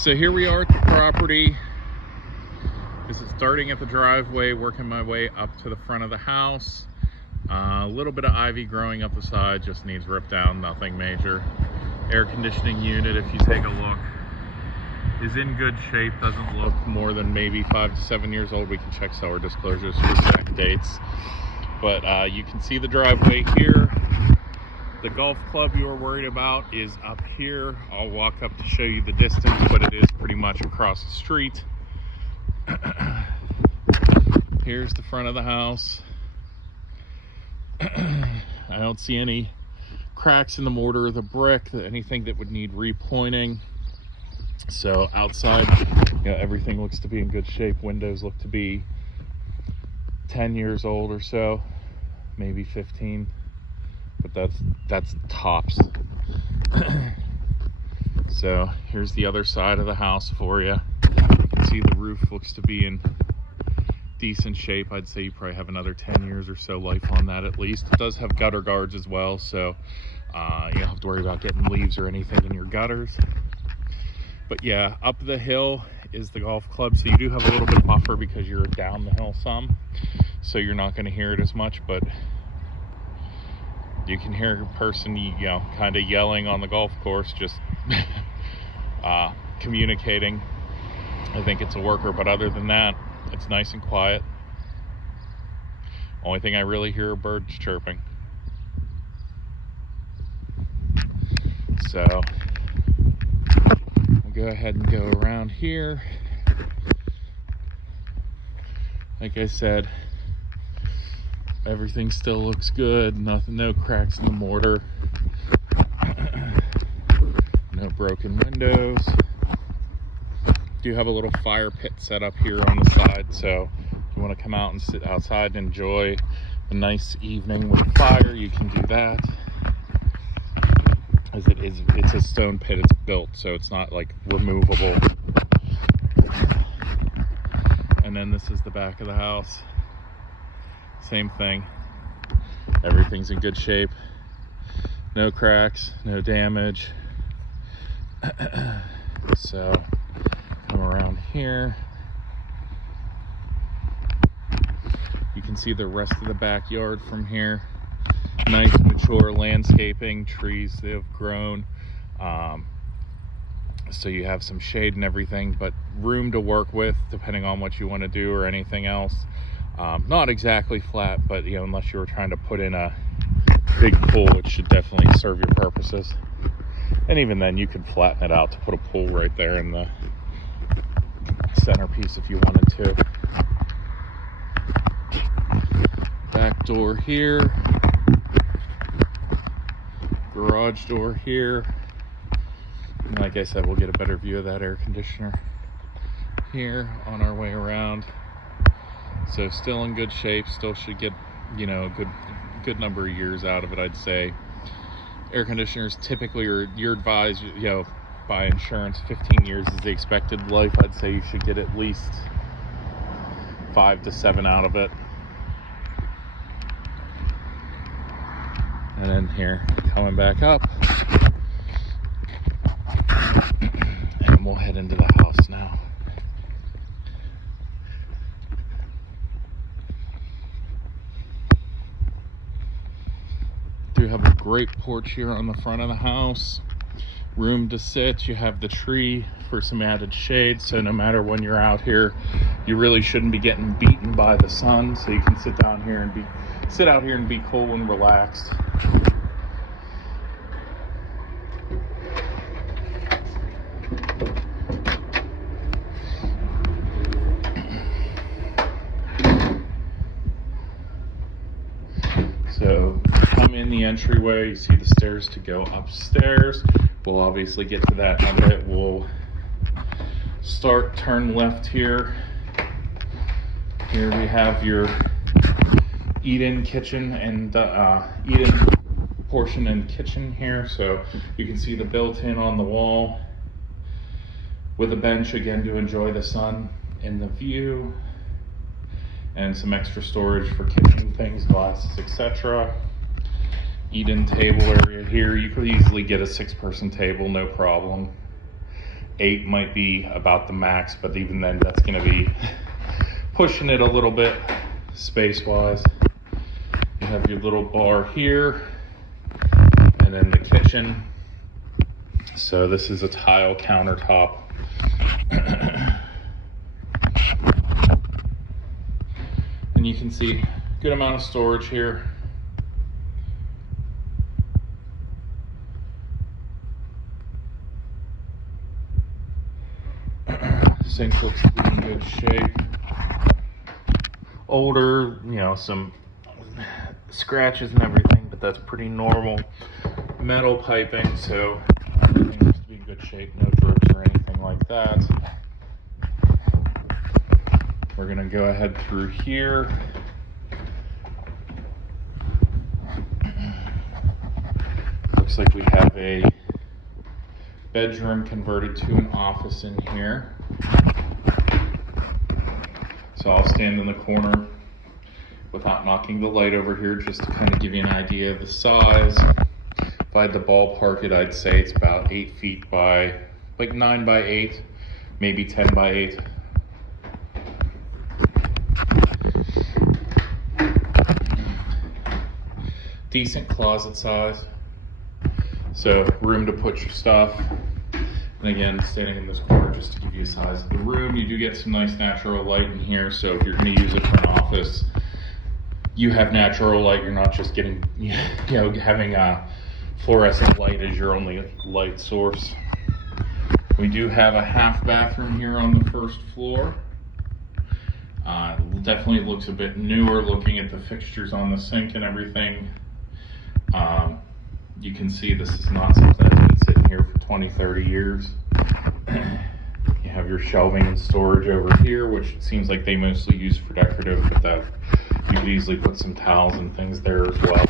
So here we are at the property. This is starting at the driveway, working my way up to the front of the house. A little bit of ivy growing up the side, just needs ripped down, nothing major. Air conditioning unit, if you take a look, is in good shape, doesn't look more than maybe 5 to 7 years old. We can check seller disclosures for exact dates. But you can see the driveway here. The golf club you were worried about is up here. I'll walk up to show you the distance, but it is pretty much across the street. Here's the front of the house. I don't see any cracks in the mortar or the brick, anything that would need repointing. So outside, everything looks to be in good shape. Windows look to be 10 years old or so, maybe 15. But that's tops. So here's the other side of the house for you. You can see the roof looks to be in decent shape. I'd say you probably have another 10 years or so life on that at least. It does have gutter guards as well, so you don't have to worry about getting leaves or anything in your gutters. But yeah, up the hill is the golf club, so you do have a little bit of buffer because you're down the hill some, so you're not going to hear it as much, but you can hear a person, kind of yelling on the golf course, just communicating. I think it's a worker, but other than that, it's nice and quiet. Only thing I really hear are birds chirping. So we'll go ahead and go around here. Like I said, everything still looks good. No cracks in the mortar. No broken windows. Do have a little fire pit set up here on the side, so if you want to come out and sit outside and enjoy a nice evening with a fire, you can do that. As it's a stone pit, it's built, so it's not like removable. And then this is the back of the house. Same thing. Everything's in good shape. No cracks, no damage. So come around here. You can see the rest of the backyard from here. Nice mature landscaping, trees that have grown. So you have some shade and everything, but room to work with depending on what you want to do or anything else. Not exactly flat, but unless you were trying to put in a big pool, it should definitely serve your purposes. And even then, you could flatten it out to put a pool right there in the centerpiece if you wanted to. Back door here. Garage door here. And like I said, we'll get a better view of that air conditioner here on our way around. So still in good shape, still should get, a good number of years out of it, I'd say. Air conditioners typically you're advised, by insurance, 15 years is the expected life. I'd say you should get at least 5 to 7 out of it. And then here, coming back up. And we'll head into the house now. You have a great porch here on the front of the house. Room to sit. You have the tree for some added shade, so no matter when you're out here, you really shouldn't be getting beaten by the sun, so you can sit out here and be cool and relaxed. So come in the entryway, you see the stairs to go upstairs. We'll obviously get to that in a bit. We'll turn left here. Here we have your eat-in kitchen and eat-in portion and kitchen here. So you can see the built-in on the wall with a bench again to enjoy the sun and the view, and some extra storage for kitchen things, glasses, etc. Eat-in table area here. You could easily get a 6-person table, no problem. 8 might be about the max, but even then that's going to be pushing it a little bit space wise. You have your little bar here, and then the kitchen. So this is a tile countertop. And you can see good amount of storage here. Sink looks to be in good shape. Older, you know, some scratches and everything, but that's pretty normal. Metal piping, so everything looks to be in good shape. No drips or anything like that. We're gonna go ahead through here. Looks like we have a bedroom converted to an office in here. So I'll stand in the corner without knocking the light over here, just to kind of give you an idea of the size. If I had to ballpark it, I'd say it's about 8 feet by, like 9 by 8, maybe 10 by 8. Decent closet size. So room to put your stuff. And again, standing in this corner just to give you a size of the room. You do get some nice natural light in here, so if you're going to use it for an office, you have natural light. You're not just getting, you know, having a fluorescent light as your only light source. We do have a half bathroom here on the first floor. Definitely looks a bit newer looking at the fixtures on the sink and everything. You can see this is not something that's been sitting here for 20, 30 years. You have your shelving and storage over here, which it seems like they mostly use for decorative, but that you could easily put some towels and things there as well.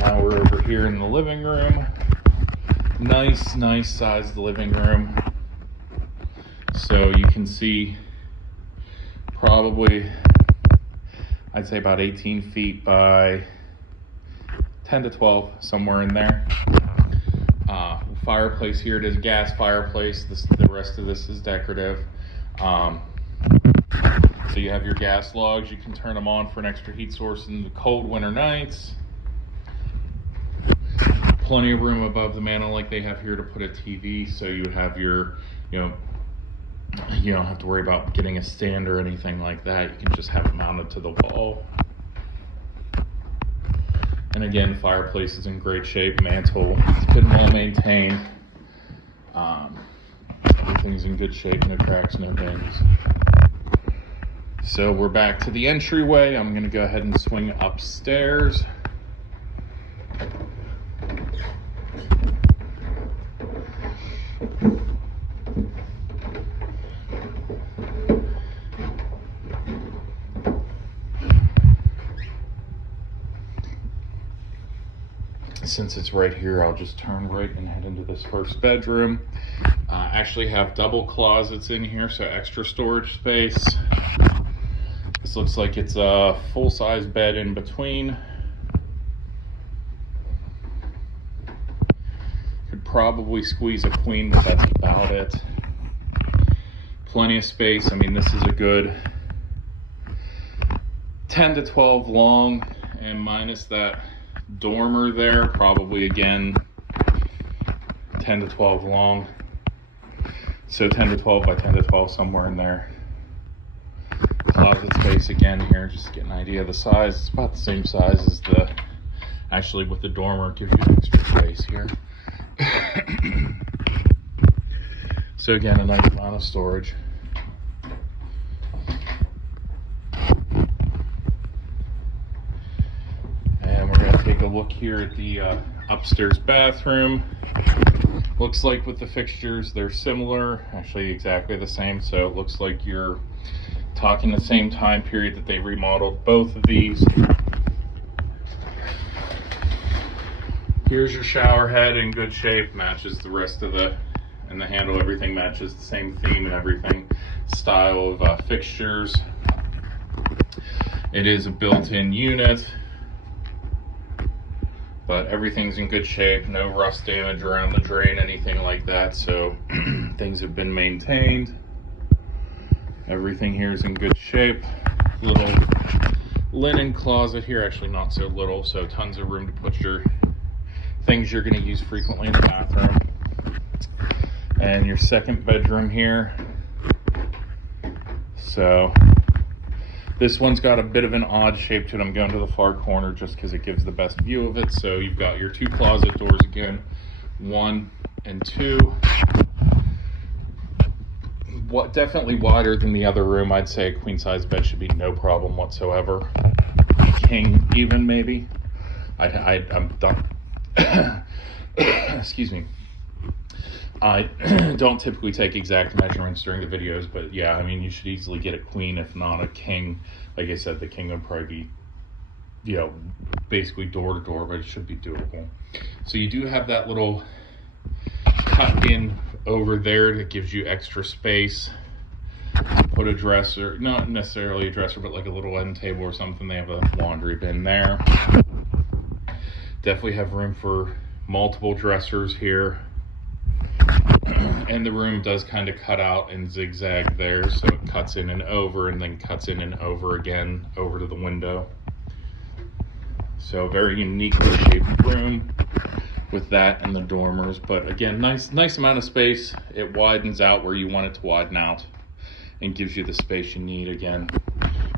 Now we're over here in the living room. Nice size living room. So you can see probably, I'd say about 18 feet by 10 to 12, somewhere in there. Fireplace here, it is a gas fireplace. The rest of this is decorative. So you have your gas logs. You can turn them on for an extra heat source in the cold winter nights. Plenty of room above the mantel like they have here to put a TV, so you have your, you know, you don't have to worry about getting a stand or anything like that. You can just have it mounted to the wall. And again, fireplace is in great shape. Mantle, it's been well maintained. Everything's in good shape, no cracks, no dings. So we're back to the entryway. I'm gonna go ahead and swing upstairs. Since it's right here, I'll just turn right and head into this first bedroom. Actually have double closets in here, so extra storage space. This looks like it's a full-size bed in between. Could probably squeeze a queen, but that's about it. Plenty of space. I mean, this is a good 10 to 12 long, and minus that dormer there, probably again 10 to 12 long. So 10 to 12 by 10 to 12, somewhere in there. Closet space again here, just to get an idea of the size. It's about the same size as the, actually with the dormer, gives you extra space here. So again, a nice amount of storage. And we're gonna take a look here at the upstairs bathroom. Looks like with the fixtures, they're similar, actually exactly the same. So it looks like you're talking the same time period that they remodeled both of these. Here's your shower head in good shape, matches the rest of the, and the handle, everything matches the same theme and everything. Style of fixtures. It is a built-in unit. but everything's in good shape. No rust damage around the drain, anything like that. So things have been maintained. Everything here is in good shape. Little linen closet here, actually not so little, so tons of room to put your things you're going to use frequently in the bathroom. And your second bedroom here. So this one's got a bit of an odd shape to it. I'm going to the far corner just because it gives the best view of it. So you've got your 2 closet doors again, 1 and 2. What, definitely wider than the other room. I'd say a queen size bed should be no problem whatsoever. King even maybe. I'm done. Excuse me. I don't typically take exact measurements during the videos, but yeah, I mean, you should easily get a queen, if not a king. Like I said, the king would probably be, you know, basically door to door, but it should be doable. So you do have that little cut in over there that gives you extra space. Put a dresser, not necessarily a dresser, but like a little end table or something. They have a laundry bin there. Definitely have room for multiple dressers here. And the room does kind of cut out and zigzag there, so it cuts in and over and then cuts in and over again over to the window. So very uniquely shaped room with that and the dormers. But again, nice amount of space. It widens out where you want it to widen out and gives you the space you need. Again,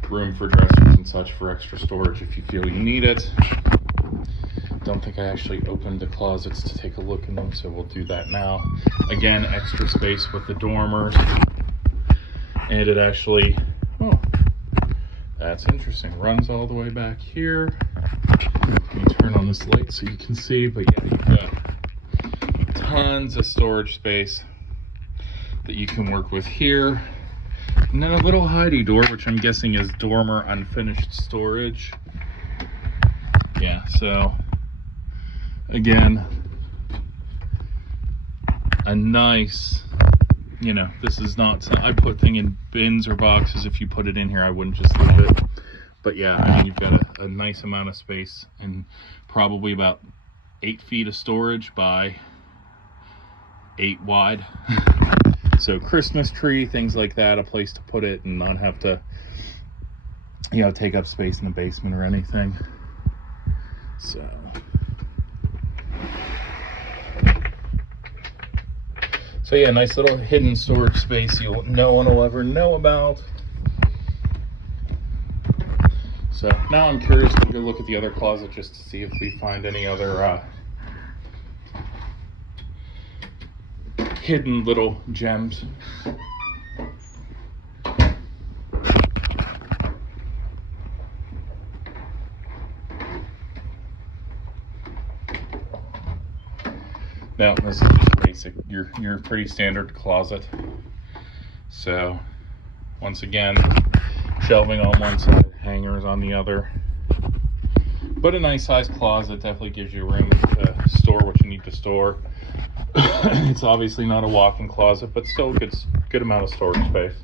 room for dressers and such for extra storage if you feel you need it. Don't think I actually opened the closets to take a look in them, so we'll do that now. Again, extra space with the dormers. And it actually, oh, that's interesting, runs all the way back here. Let me turn on this light so you can see, but yeah, you've got tons of storage space that you can work with here. And then a little hidey door, which I'm guessing is dormer unfinished storage. Yeah, so again, a nice, you know, this is not, I put thing in bins or boxes. If you put it in here, I wouldn't just leave it. But yeah, I mean, you've got a nice amount of space and probably about 8 feet of storage by 8 wide. So Christmas tree, things like that, a place to put it and not have to, you know, take up space in the basement or anything. So yeah, nice little hidden storage space no one will ever know about. So now I'm curious to go look at the other closet just to see if we find any other hidden little gems. No, this is just basic, your pretty standard closet. So once again, shelving on one side, hangers on the other. But a nice sized closet, definitely gives you room to store what you need to store. It's obviously not a walk-in closet, but still a good amount of storage space.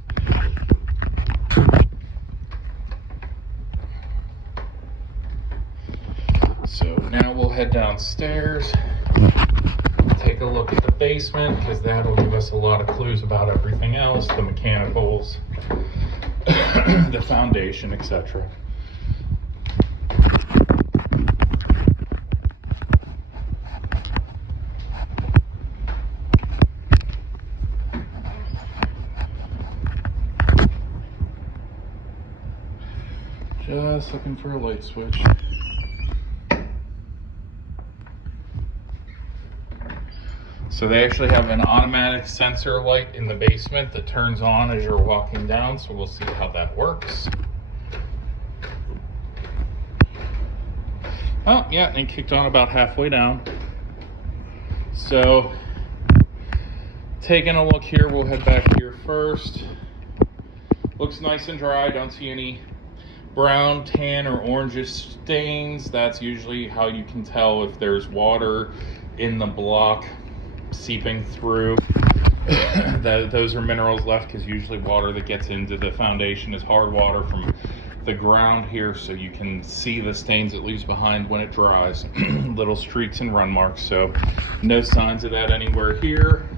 So now we'll head downstairs, take a look at the basement, because that'll give us a lot of clues about everything else, the mechanicals, the foundation, etc. Just looking for a light switch. So they actually have an automatic sensor light in the basement that turns on as you're walking down, so we'll see how that works. Oh, yeah, and it kicked on about halfway down. So, taking a look here, we'll head back here first. Looks nice and dry, don't see any brown, tan, or orangish stains. That's usually how you can tell if there's water in the block seeping through. Those are minerals left, because usually water that gets into the foundation is hard water the ground here so you can see the stains it leaves behind when it dries. Little streaks and run marks, so no signs of that anywhere here.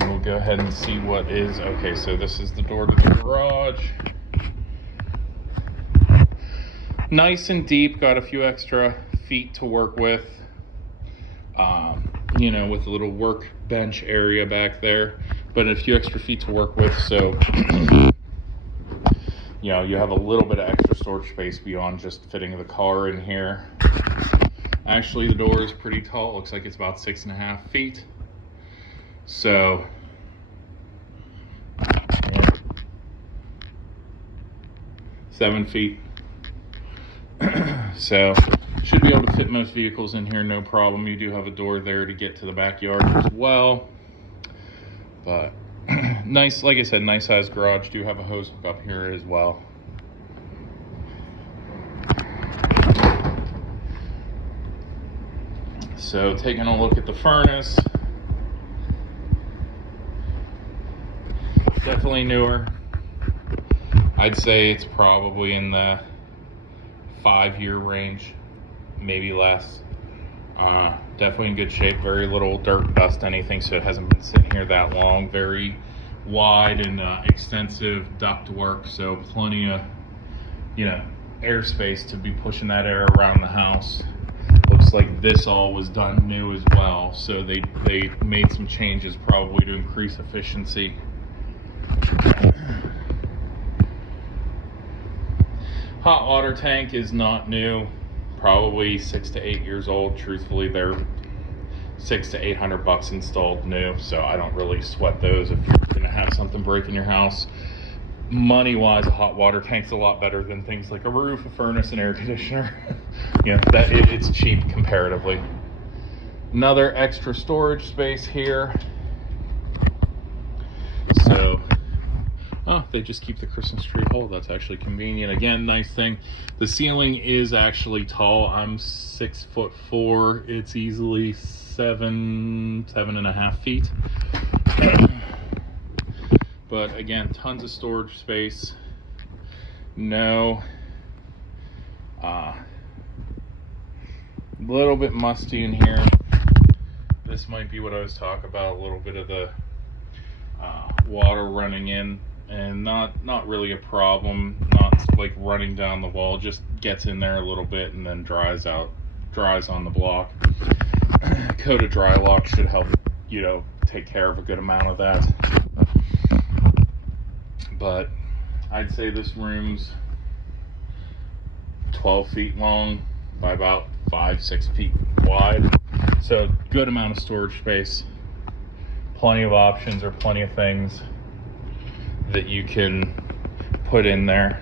We'll go ahead and see what is. Okay, so this is the door to the garage. Nice and deep, got a few extra feet to work with. You know, with a little workbench area back there, but a few extra feet to work with, so you know, you have a little bit of extra storage space beyond just fitting the car in here. Actually, the door is pretty tall. It looks like it's about 6.5 feet. So, yeah, 7 feet. So, should be able to fit most vehicles in here, no problem. You do have a door there to get to the backyard as well. But nice, like I said, nice sized garage. Do have a hose hook up here as well. So taking a look at the furnace. Definitely newer. I'd say it's probably in the 5-year range, maybe less. Definitely in good shape, very little dirt, dust, anything, so it hasn't been sitting here that long. Very wide and extensive duct work, so plenty of, you know, airspace to be pushing that air around the house. Looks like this all was done new as well, so they made some changes probably to increase efficiency. Hot water tank is not new, probably 6 to 8 years old. Truthfully, they're $600 to $800 installed new, so I don't really sweat those if you're gonna have something break in your house. Money wise, a hot water tank's a lot better than things like a roof, a furnace, and air conditioner. You know, it's cheap comparatively. Another extra storage space here. So, oh, they just keep the Christmas tree whole. That's actually convenient. Again, nice thing. The ceiling is actually tall. I'm 6'4". It's easily 7.5 feet. But again, tons of storage space. No, little bit musty in here. This might be what I was talking about. A little bit of the water running in. And not really a problem, not like running down the wall, just gets in there a little bit and then dries on the block. Coat of dry lock should help, you know, take care of a good amount of that. But I'd say this room's 12 feet long by about 5-6 feet wide, so good amount of storage space, plenty of options or plenty of things that you can put in there.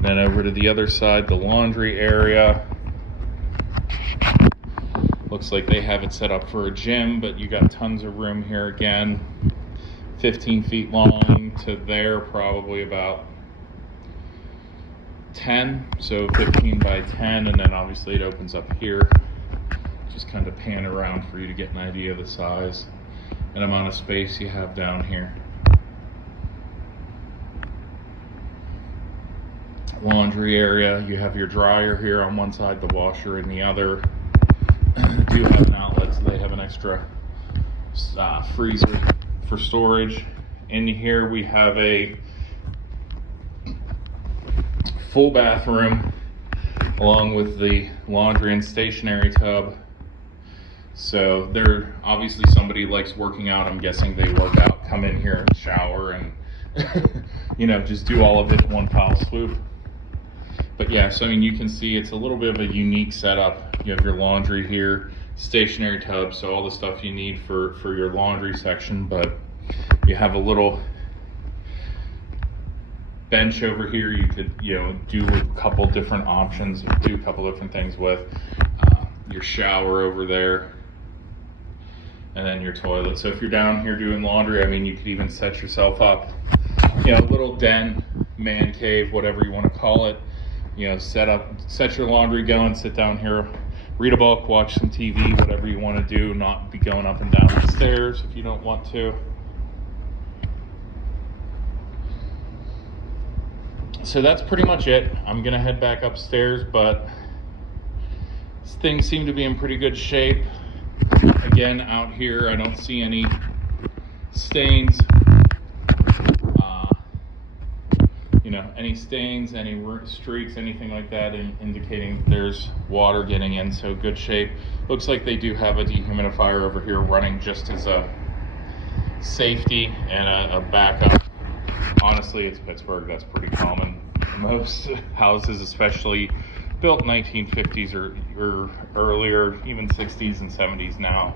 Then over to the other side, the laundry area. Looks like they have it set up for a gym, but you got tons of room here again. 15 feet long to there, probably about 10, so 15 by 10, and then obviously it opens up here. Just kind of pan around for you to get an idea of the size and amount of space you have down here. Laundry area, you have your dryer here on one side, the washer in the other. Do have an outlet, so they have an extra freezer for storage. In here we have a full bathroom along with the laundry and stationary tub. So they're obviously somebody likes working out. I'm guessing they work out, come in here and shower and you know, just do all of it in one foul swoop. But yeah, so I mean, you can see it's a little bit of a unique setup. You have your laundry here, stationary tub, so all the stuff you need for your laundry section, but you have a little bench over here you could, you know, do a couple different options, do a couple different things with. Your shower over there, and then your toilet. So if you're down here doing laundry, I mean, you could even set yourself up, you know, a little den, man cave, whatever you want to call it. You know, set your laundry going, sit down here, read a book, watch some TV, whatever you want to do, not be going up and down the stairs if you don't want to. So that's pretty much it. I'm gonna head back upstairs, but things seem to be in pretty good shape. Again, out here, I don't see any stains. Any stains, any streaks, anything like that, indicating there's water getting in. So good shape. Looks like they do have a dehumidifier over here running just as a safety and a backup. Honestly, it's Pittsburgh. That's pretty common. Most houses, especially built 1950s or earlier, even 60s and 70s now,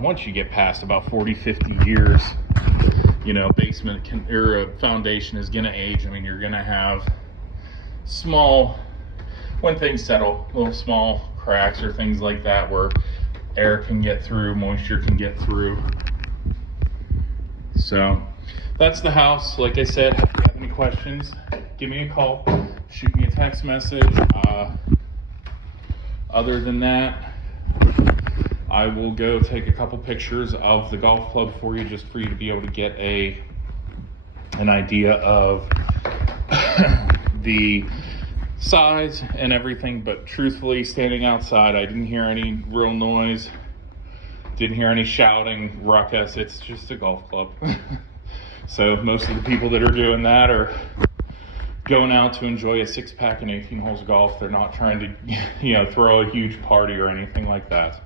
once you get past about 40-50 years, basement or a foundation is going to age. I mean, you're going to have small, when things settle, little small cracks or things like that where air can get through, moisture can get through. So that's the house. Like I said, if you have any questions, give me a call, shoot me a text message. Other than that, I will go take a couple pictures of the golf club for you, just for you to be able to get an idea of the size and everything. But truthfully, standing outside, I didn't hear any real noise, didn't hear any shouting, ruckus. It's just a golf club. So most of the people that are doing that are going out to enjoy a 6-pack and 18 holes of golf. They're not trying to throw a huge party or anything like that.